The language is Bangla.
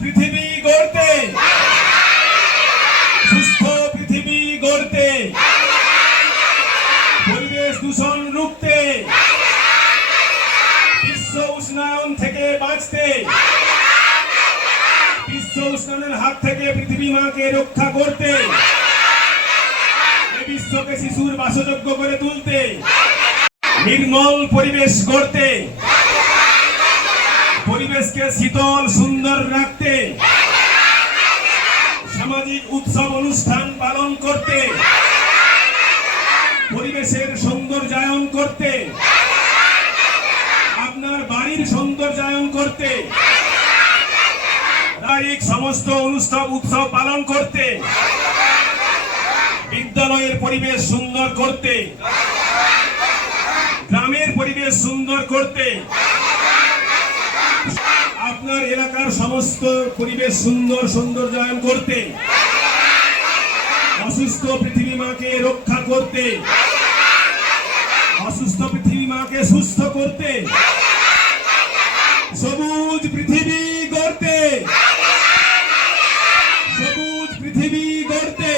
পৃথিবী গড়তে, সুস্থ পৃথিবী গড়তে, পরিবেশ দূষণ রুখতে, বিশ্ব উষ্ণায়ন থেকে বাঁচতে, বিশ্ব উষ্ণায়নের হাত থেকে পৃথিবী মাকে রক্ষা করতে, বিশ্বকে শিশুর বাসযোগ্য করে তুলতে, নির্মল পরিবেশ গড়তে, পরিবেশকে শীতল সুন্দর রাখতে, সামাজিক উৎসব অনুষ্ঠান পালন করতে, পরিবেশের সৌন্দর্যায়ন করতে, আপনার বাড়ির সৌন্দর্যায়ন করতে, পারিবারিক সমস্ত উৎসব পালন করতে, বিদ্যালয়ের পরিবেশ সুন্দর করতে, গ্রামের পরিবেশ সুন্দর করতে, আপনার এলাকার সমস্ত পরিবেশ সৌন্দর্যায়ন করতে, অসুস্থ পৃথিবী মাকে রক্ষা করতে, অসুস্থ পৃথিবী মাকে সুস্থ করতে, সবুজ পৃথিবী গড়তে, সবুজ পৃথিবী গড়তে।